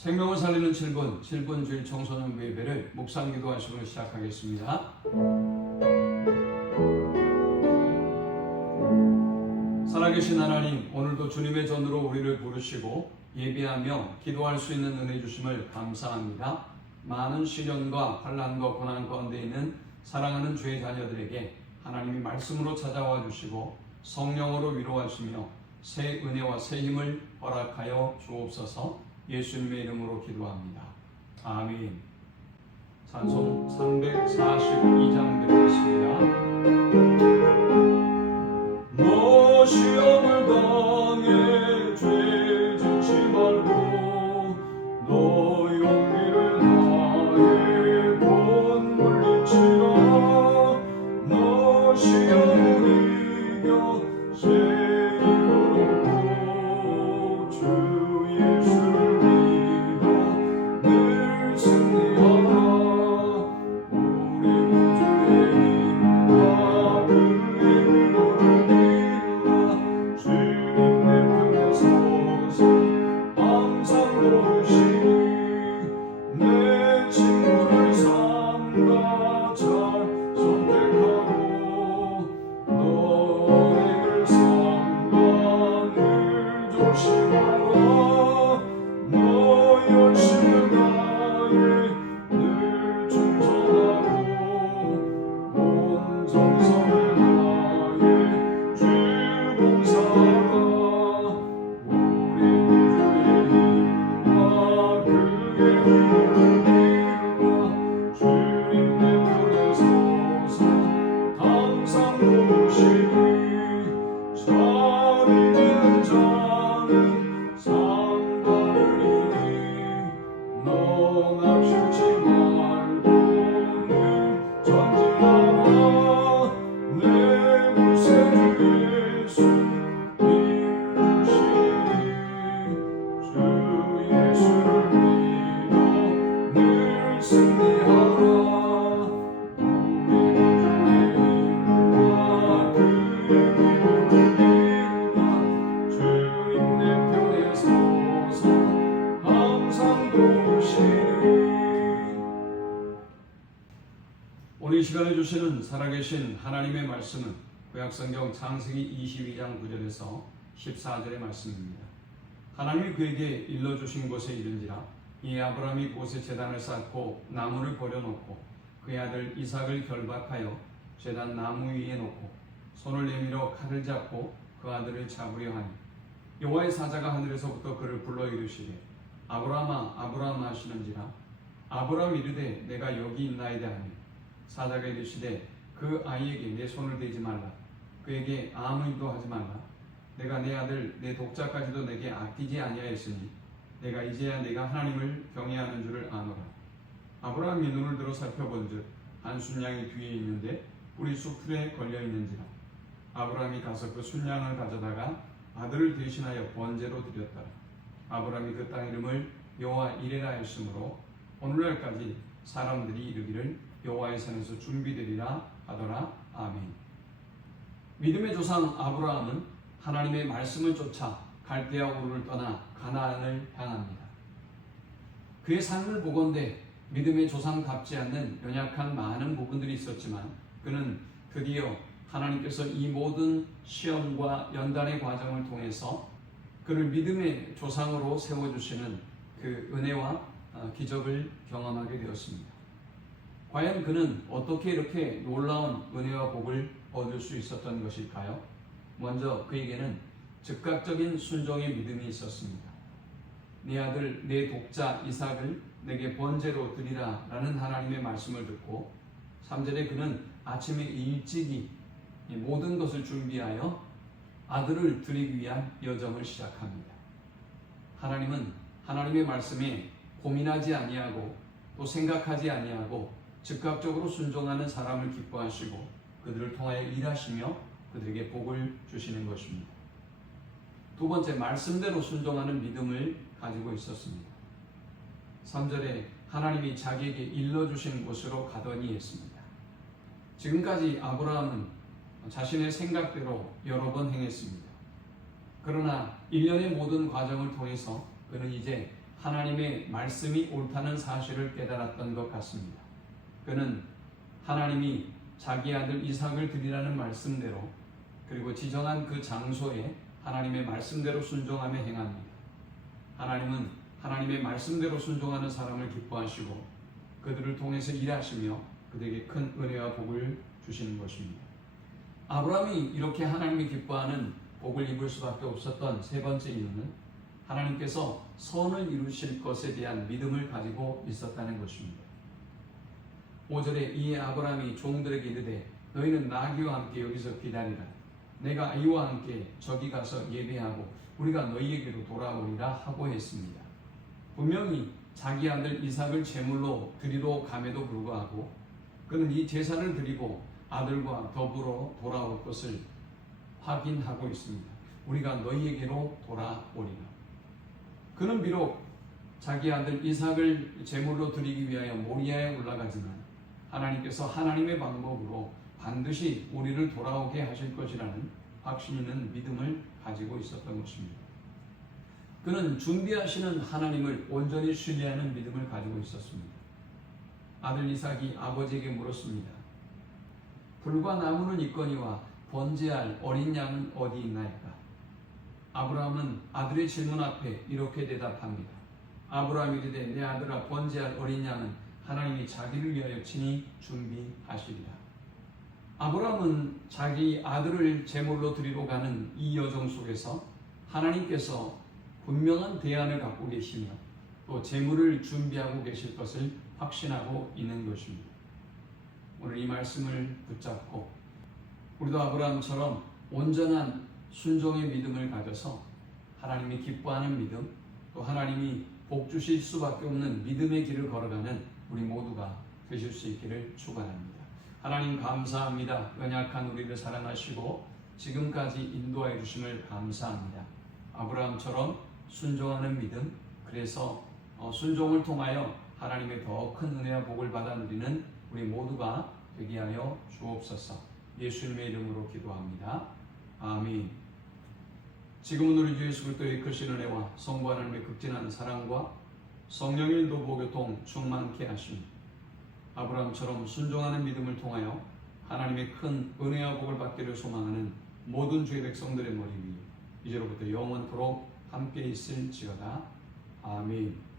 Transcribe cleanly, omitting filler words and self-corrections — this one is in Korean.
생명을 살리는 7분 주일 청소년 예배를 묵상 기도하시고 시작하겠습니다. 살아계신 하나님, 오늘도 주님의 전으로 우리를 부르시고 예배하며 기도할 수 있는 은혜 주심을 감사합니다. 많은 시련과 환난과 고난 가운데 있는 사랑하는 주의 자녀들에게 하나님이 말씀으로 찾아와 주시고 성령으로 위로하시며 새 은혜와 새 힘을 허락하여 주옵소서. 예수님의 이름으로 기도합니다. 아멘. 찬송 342장 드리겠습니다. 너 시험을 당해 죄 짓지 말고 너 용기를 다해 돈 물리치라. 너 시험을 이겨 새 오늘 이 시간에 주시는 살아계신 하나님의 말씀은 구약성경 창세기 22장 9절에서 14절의 말씀입니다. 하나님이 그에게 일러주신 곳에 이른지라 이 아브라함이 곳에 제단을 쌓고 나무를 버려놓고 그의 아들 이삭을 결박하여 제단 나무 위에 놓고 손을 내밀어 칼을 잡고 그 아들을 잡으려 하니 여호와의 사자가 하늘에서부터 그를 불러 이르시되 아브라함아 아브라함아 하시는지라 아브라함 이르되 내가 여기 있나이다 하니 사자가 이르시되 그 아이에게 내 손을 대지 말라. 그에게 아무 일도 하지 말라. 내가 내 아들 내 독자까지도 내게 아끼지 아니하였으니 내가 이제야 내가 하나님을 경외하는 줄을 아노라. 아브라함이 눈을 들어 살펴본즉 한 순양이 뒤에 있는데 뿔이 수풀에 걸려 있는지라. 아브라함이 가서 그 순양을 가져다가 아들을 대신하여 번제로 드렸더라. 아브라함이 그 땅 이름을 여호와 이레라 했으므로 오늘날까지 사람들이 이르기를 여호와의 산에서 준비되리라 하더라. 아멘. 믿음의 조상 아브라함은 하나님의 말씀을 쫓아 갈대아 우르를 떠나 가나안을 향합니다. 그의 삶을 보건대 믿음의 조상답지 않는 연약한 많은 부분들이 있었지만 그는 드디어 하나님께서 이 모든 시험과 연단의 과정을 통해서 그를 믿음의 조상으로 세워주시는 그 은혜와 기적을 경험하게 되었습니다. 과연 그는 어떻게 이렇게 놀라운 은혜와 복을 얻을 수 있었던 것일까요? 먼저 그에게는 즉각적인 순종의 믿음이 있었습니다. 네 아들 내 독자 이삭을 내게 번제로 드리라 라는 하나님의 말씀을 듣고 3절에 그는 아침에 일찍이 모든 것을 준비하여 아들을 드리기 위한 여정을 시작합니다. 하나님은 하나님의 말씀에 고민하지 아니하고 또 생각하지 아니하고 즉각적으로 순종하는 사람을 기뻐하시고 그들을 통하여 일하시며 그들에게 복을 주시는 것입니다. 두 번째, 말씀대로 순종하는 믿음을 가지고 있었습니다. 3절에 하나님이 자기에게 일러주신 곳으로 가더니 했습니다. 지금까지 아브라함은 자신의 생각대로 여러 번 행했습니다. 그러나 일련의 모든 과정을 통해서 그는 이제 하나님의 말씀이 옳다는 사실을 깨달았던 것 같습니다. 그는 하나님이 자기 아들 이삭을 드리라는 말씀대로 그리고 지정한 그 장소에 하나님의 말씀대로 순종하며 행합니다. 하나님은 하나님의 말씀대로 순종하는 사람을 기뻐하시고 그들을 통해서 일하시며 그들에게 큰 은혜와 복을 주시는 것입니다. 아브라함이 이렇게 하나님이 기뻐하는 복을 입을 수밖에 없었던 세 번째 이유는 하나님께서 선을 이루실 것에 대한 믿음을 가지고 있었다는 것입니다. 5절에 이에 아브라함이 종들에게 이르되 너희는 나귀와 함께 여기서 기다리라. 내가 이와 함께 저기 가서 예배하고 우리가 너희에게로 돌아오리라 하고 했습니다. 분명히 자기 아들 이삭을 제물로 드리러 감에도 불구하고 그는 이 제사를 드리고 아들과 더불어 돌아올 것을 확인하고 있습니다. 우리가 너희에게로 돌아오리라. 그는 비록 자기 아들 이삭을 제물로 드리기 위하여 모리아에 올라가지만 하나님께서 하나님의 방법으로 반드시 우리를 돌아오게 하실 것이라는 확신 있는 믿음을 가지고 있었던 것입니다. 그는 준비하시는 하나님을 온전히 신뢰하는 믿음을 가지고 있었습니다. 아들 이삭이 아버지에게 물었습니다. 불과 나무는 있거니와 번제할 어린 양은 어디 있나이까? 아브라함은 아들의 질문 앞에 이렇게 대답합니다. 아브라함이 이르되 내 아들아 번제할 어린 양은 하나님이 자기를 위하여 친히 준비하시리라. 아브라함은 자기 아들을 제물로 드리러 가는 이 여정 속에서 하나님께서 분명한 대안을 갖고 계시며 또 제물을 준비하고 계실 것을 확신하고 있는 것입니다. 오늘 이 말씀을 붙잡고 우리도 아브라함처럼 온전한 순종의 믿음을 가져서 하나님이 기뻐하는 믿음, 또 하나님이 복 주실 수밖에 없는 믿음의 길을 걸어가는 우리 모두가 되실 수 있기를 축원합니다. 하나님 감사합니다. 연약한 우리를 사랑하시고 지금까지 인도하여 주심을 감사합니다. 아브라함처럼 순종하는 믿음, 그래서 순종을 통하여 하나님의 더 큰 은혜와 복을 받아 누리는 우리 모두가 되게 하여 주옵소서. 예수님의 이름으로 기도합니다. 아멘. 지금은 우리 주 예수 그리스도의 크신 은혜와 성부 하나님의 극진한 사랑과 성령의 인도 보교통 충만케 하심, 아브라함처럼 순종하는 믿음을 통하여 하나님의 큰 은혜와 복을 받기를 소망하는 모든 주의 백성들의 머리 위에 이제로부터 영원토록 함께 있을지어다. 아멘.